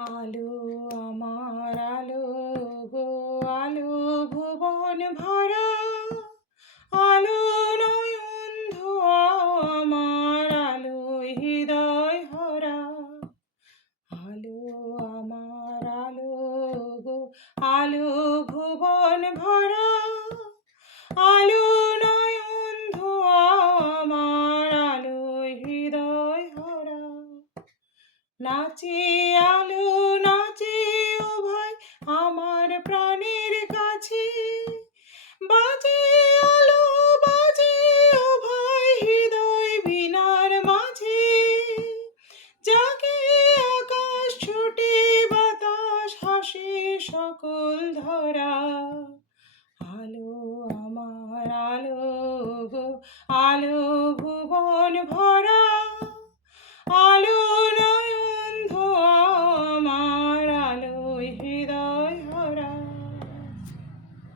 আলো আমার আলো গো আলো ভুবন ভরা আলো নয়ন ধোয়া আমার আলো হৃদয় ভরা আলো আমার আলো গো আলো ভুবন ভরা আলো নয়ন ধোয়া আমার আলো হৃদয় ভরা নাচে আলো